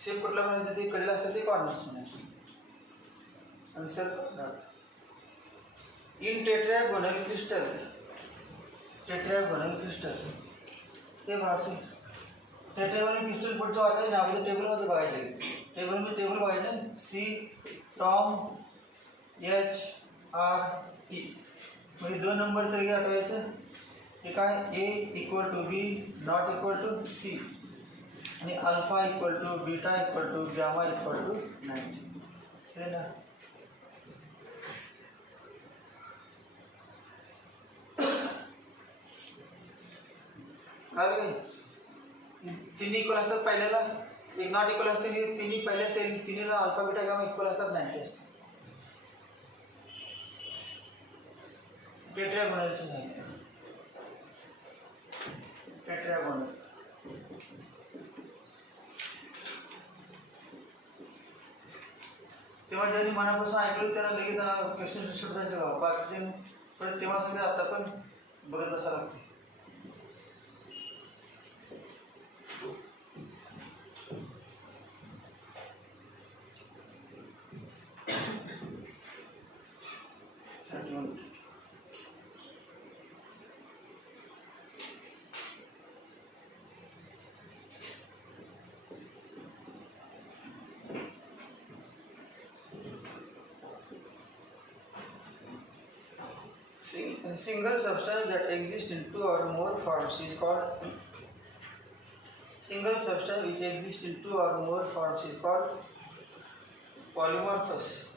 Shape कुठला म्हणायचं ते कडेला असतात ते कॉर्नर्स म्हणायचं. Answer in tetragonal crystal. Tetragonal crystal हे भाषे टेट्रागोनल क्रिस्टल पुढचं वाचायचं ना, आपलं टेबलमध्ये बघायचं. टेबलमध्ये टेबल बघायचं C Tom H R T, म्हणजे 2 नंबर तरी आठवायचं. हे काय? A equal to B not equal to C. आणि alpha equal to beta equal to gamma equal to 90 हे ना. काय तिन्ही इक्वल असतात पहिल्याला, एक नॉट इक्वल असते तिन्ही पहिल्या तिन्हीला अल्फा बीटा गॅमा इक्वल असतात 90 असतात. टेट्रागोनलचे सांगितले टेट्रागोनल. तेव्हा ज्यांनी मनापासून ऐकलं त्यांना लगेच क्वेश्चन शोधायचं बाकीचे पण तेव्हा सगळं आता पण बघत बसायला लागते. Single substance that exists in two or more forms is called polymorphous.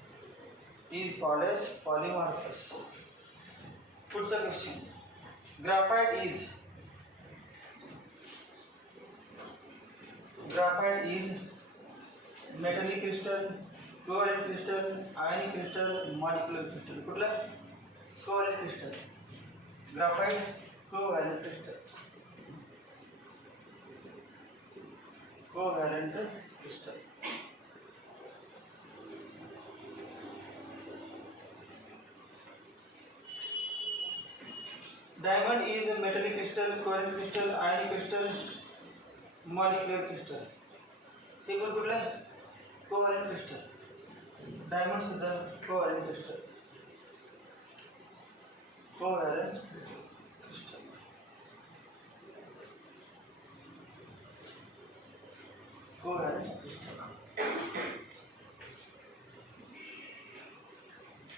Is called as polymorphous. Puts a question. Graphite is metallic crystal, covalent crystal, ionic crystal, molecular crystal. कुठला? covalent crystal. Graphite covalent crystal. Diamond is a metallic crystal, covalent crystal, ionic crystal, molecular crystal. हे पण कुठला? covalent crystal. Diamond सुद्धा covalent crystal. Covalent crystal.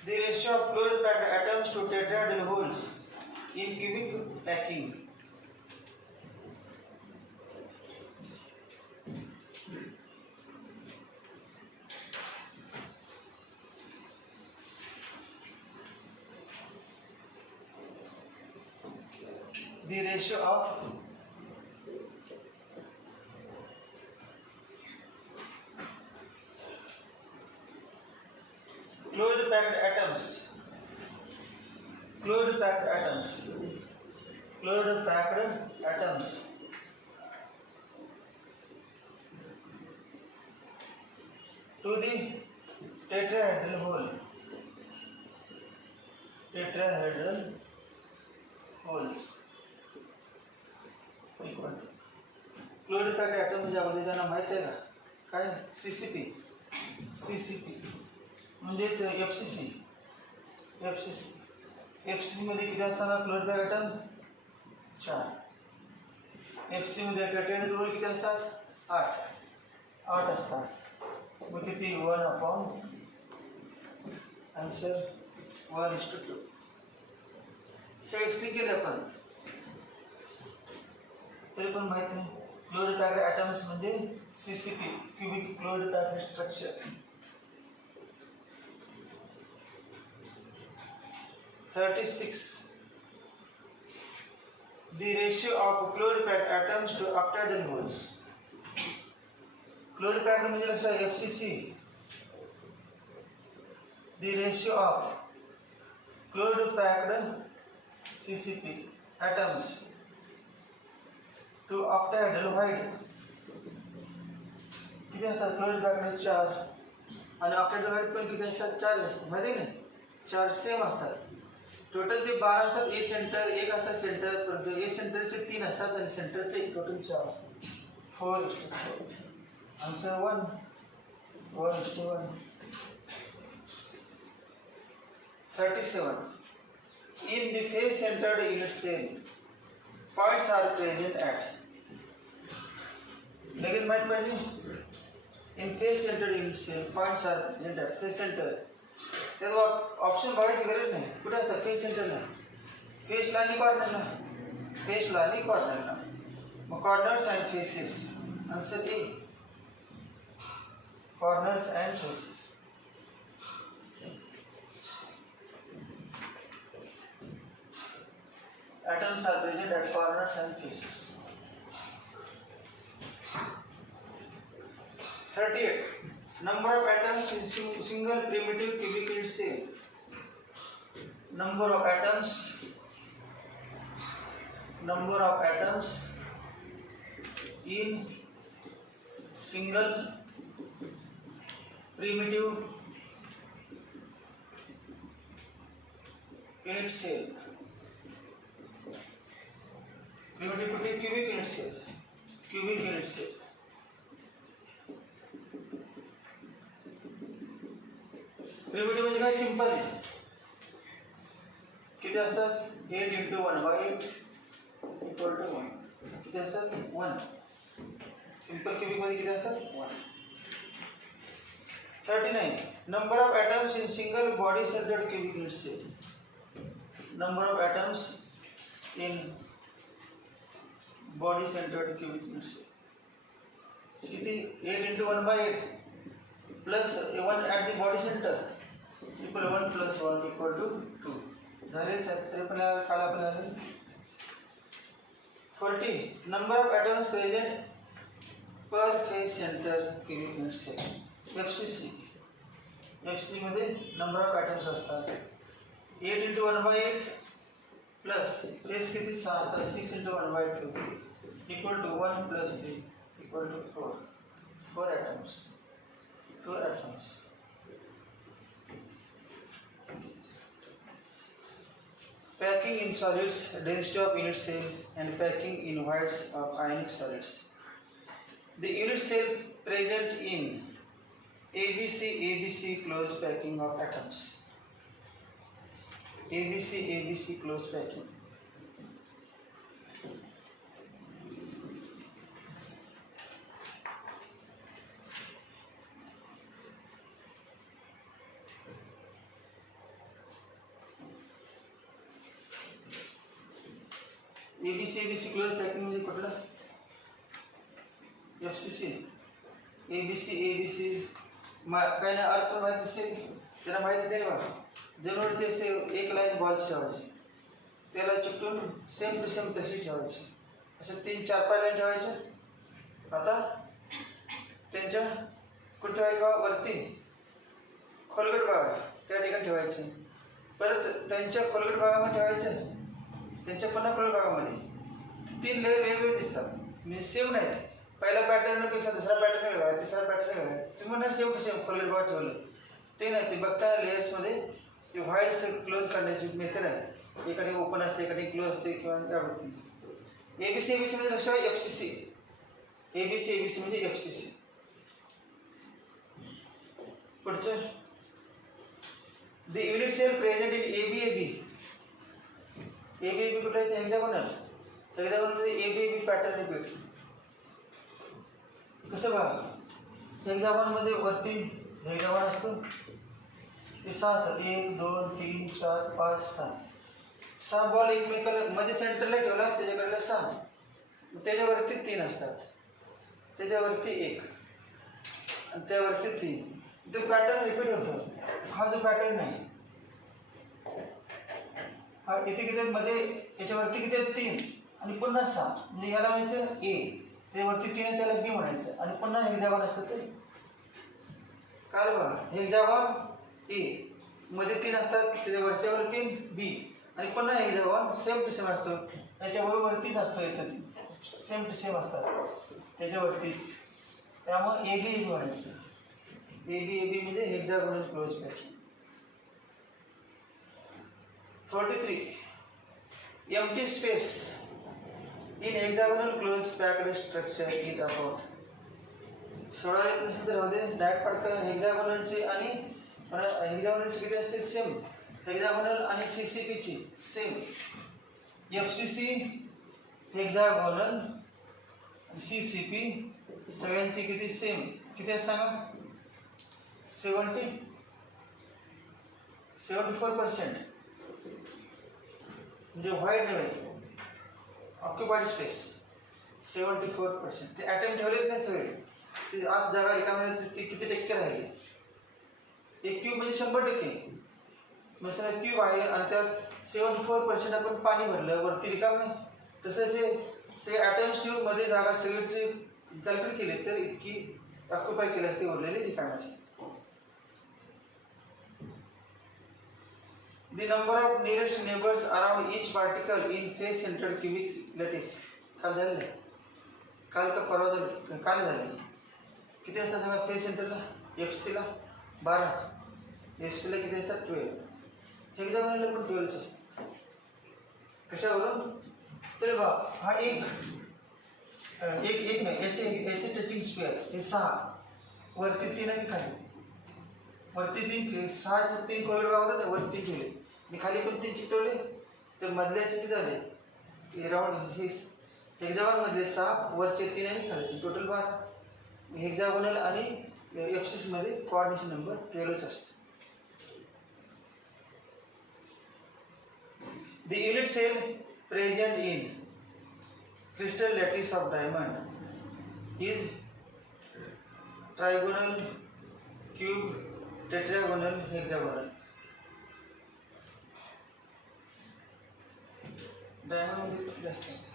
The ratio of closed packed atoms to tetrahedral holes in cubic packing. The ratio of closed packed atoms to the tetrahedral holes. Closed packed atom ज्यामध्ये ज्यांना माहित आहे का काय? CCP म्हणजेच FCC मध्ये किती असताना क्लोरीड पॅक्ड ॲटम 4. FC मध्ये टेट्राहेड्रल होल किती असतात? 8 असतात. मग किती? 1/, आन्सर 1:2. सगळे एक्सप्लेन केले आपण तरी पण माहित नाही. क्लोरीड पॅक्ड ॲटम्स म्हणजे CCP, cubic closed packed structure. The ratio of chloride packed atoms to octahedral holes. Chloride packed म्हणजे लक्षात FCC. The ratio of chloride packed CCP atoms to octahedral white किती असतात? क्लोरीड पॅक्ड 4 आणि octahedral white पण किती असतात? 4 असतात. माहिती आहे ना? 4 सेम असतात. टोटल ते 12 असतात. ए सेंटर एक असतात सेंटर, परंतु ए सेंटरचे 3 असतात आणि सेंटरचे टोटल 4 असतात. 4:4. Answer 1:1. 37. In the face-centered unit cell, points are present at. लगेच माहित पाहिजे. In face-centered unit cell, points are present at face center. त्यात ऑप्शन बघायची गरज नाही. कुठे असतात? फेस सेंटरला, फेसला आणि कॉर्नरला. मग corners and faces Answer A. Corners and faces. Atoms are present at corners and faces. 38. Number of atoms in single primitive cubical cell. Number of atoms in single primitive unit cell. Primitive cubic unit cell. Cubic unit cell. Primitive म्हणजे काय? Simple आहे. किती असतात? 8 × 1/8 = 1. किती असतात? 1. Simple cubic मध्ये किती असतात? 1. 39. Number of atoms in single body centered cubic unit cell. Number of atoms in body centered cubic unit cell. किती? 8 × 1/8 plus 1 at the body center equal 1 plus 1 equal to 2. झाले 53 काला पण झाले. 40. Number of atoms present per face center cubic unit cell. FCC. FCC मध्ये number of atoms असतात. 8 × 1/8 plus face किती? 6 तर 6 × 1/2 equal to 1 plus 3 equal to 4. 4 atoms. 2 atoms. Packing in solids, density of unit cell, and packing in voids of ionic solids. The unit cell present in ABC close packing of atoms. ABC close packing. ABC close packing म्हणजे कुठलं? FCC. ABC काय ना अर्थ माहिती असेल त्याला माहिती नाही बघा. जरूर ते एक लाईन बॉल ठेवायची, त्याला चिकटून सेम टू सेम तशी ठेवायची. असं 3-4-5 लाईन ठेवायचे. आता त्यांच्या कुठे ठेवायचं? वरती खोलगट भाग त्या ठिकाणी ठेवायचे. परत त्यांच्या खोलगट भागामध्ये ठेवायचं. त्यांच्या पुन्हा खोलगट भागामध्ये 3 लेअर वेगवेगळे दिसतात, म्हणजे सेम नाहीत. पहिला पॅटर्नपेक्षा दुसरा पॅटर्न वेगळा आहे, तिसरा पॅटर्न वेगळा आहे. तुम्ही म्हणा सेम टू सेम खोलगट भाग ठेवलं ते नाही. ते बघता लेयर्समध्ये ते व्हाईट क्लोज करण्याची मेथड आहे. एखादी ओपन असते, एखादी क्लोज असते किंवा त्यावरती. ABC म्हणजे लक्षात FCC. ABC म्हणजे FCC. पुढचं the unit cell present in ABAB. कुठे आहे? हेक्सागोनल. हेक्सागोनलमध्ये ABAB पॅटर्न रिपीट. कसं बघा? हेक्सागोनमध्ये वरती हेक्सागोन असतो, ते 6 असतात. 1 2 3 4 5 6. 6 बॉल एकमेकाला मध्ये सेंटरला ठेवला, त्याच्याकडे 6, त्याच्यावरती 3 असतात, त्याच्यावरती 1 आणि त्यावरती 3. तो पॅटर्न रिपीट होतो. हा जो पॅटर्न नाही, हा इथे किती मध्ये याच्यावरती किती आहेत? 3 आणि पुन्हा 6. म्हणजे याला म्हणायचं A, त्यावरती 3 आहे त्याला B म्हणायचं. आणि पुन्हा हेक्सागोन असतं ते काय बघा? हेक्सागोन A मध्ये 3 असतात, त्याच्यावरच्यावर 3 B आणि पुन्हा हेक्सागोन सेम टू सेम असतो, त्याच्यावर वरतीच असतो. येतं सेम टू सेम असतात त्याच्यावरतीच. त्यामुळे ABAB म्हणायचं. ABAB म्हणजे hexagonal close packing. 43. Empty space in hexagonal close packed structure is about. 16 येत नसेल तर राहू दे. डायरेक्ट पडका हेक्सागोनलची आणि हेक्सागोनलची किती असते? सेम. हेक्सागोनल आणि CCPची सेम. FCC हेक्सागोनल आणि CCP सगळ्यांची किती? सेम. किती आहे सांगा? 74%. म्हणजे व्हाईट नव्हे, ऑक्युपाइड स्पेस. 74%. ते ॲटम ठेवलेच नाही सगळे, ते आत जागा रिकाम्या ते किती टक्के राहिले. एक क्यूब म्हणजे 100%. म्हणजे क्यूब आहे आणि त्यात 74% आपण पाणी भरलं, वरती रिकाम आहे. तसं जे सगळे ॲटम्स ठेवून मध्ये जागा सगळीचे कॅल्क्युलेट केले तर इतकी ऑक्युपाय केली असते, उरलेली रिकामी असते. The number of nearest neighbors around each particle in face-centered cubic lattice. काल झालं, काल का परवा झालं, काल झालं. किती असतात सगळ्या फेस सेंटरला? FC ला 12, FC ला किती असतात? 12. हेक्सागोनलला पण 12 असतात. कशावरून? तर बा हा एक नाही, याचे टचिंग स्क्वेअर हे 6, वरती 3 आणि खाली. वरती 3 ठेवले, 6 3 कॉरिडॉर होतात, वरती 3 ठेवले. मी खाली पण 3 चिकटवले, तर मधल्याचे किती झाले? राऊंड हे हेक्सागोन मध्ये 6, वरचे 3 आणि खाली टोटल 12. हेक्सागोनल आणि ऍक्सिस मध्ये कोऑर्डिनेशन नंबर 12 असतो. The unit cell present in crystal lattice of diamond is trigonal, cube, tetragonal, hexagonal. Diamond मध्ये किती असतात?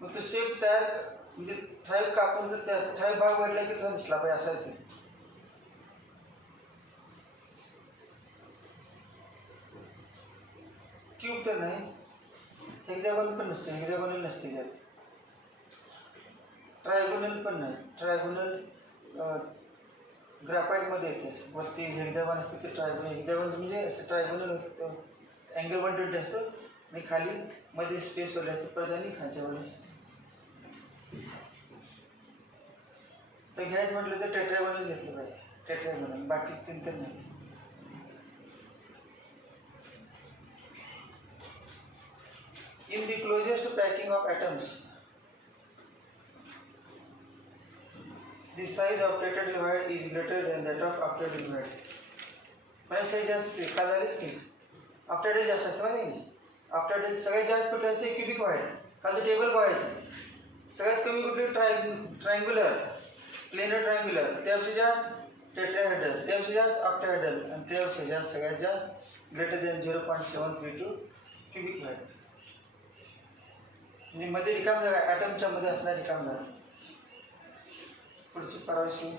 मग तो शेप तयार म्हणजे ठराविक कापून जर त्या ठराविक भाग वाढला की तसा दिसला पाहिजे असं आहे. क्यूब तर नाही, हेक्सागोनल पण नसते, हेक्सागोनल नसते यात. ट्रायगोनल पण नाही, ट्रायगोनल ग्राफाईट मध्ये येते. वरती हेक्सागोन असते ते ट्रायगोनल. हेक्सागोन म्हणजे असं ट्रायगोनल असतं, अँगल 120 असतो आणि खाली मध्ये स्पेस वगैरे असते, प्रधानी खालच्या वेळेस. तर घ्यायचं म्हटलं तर टेट्रागोनल घेतलं पाहिजे, टेट्रागोनल. बाकी 3 तर नाही. In the closest packing of atoms, the size of tetrahedral is greater than that of octahedral. म्हणजे साईज जास्त का झालीच की ऑक्टाहेड्रल जास्त असतं माहिती नाही. ऑक्टाहेड्रल सगळ्यात जास्त कुठे असते? Cubic wide. कालचं टेबल बघायचं, सगळ्यात कमी कुठले? Triangular, planar triangular. त्यापेक्षा जास्त टेट्राहेड्रल, त्यापेक्षा जास्त ऑक्टाहेड्रल आणि त्यापेक्षा जास्त सगळ्यात जास्त ग्रेटर दॅन 0.732 क्युबिक वाईड. म्हणजे मध्ये रिकाम जागा, ॲटमच्या मध्ये असणारी रिकाम जागा. पुढची परवाशी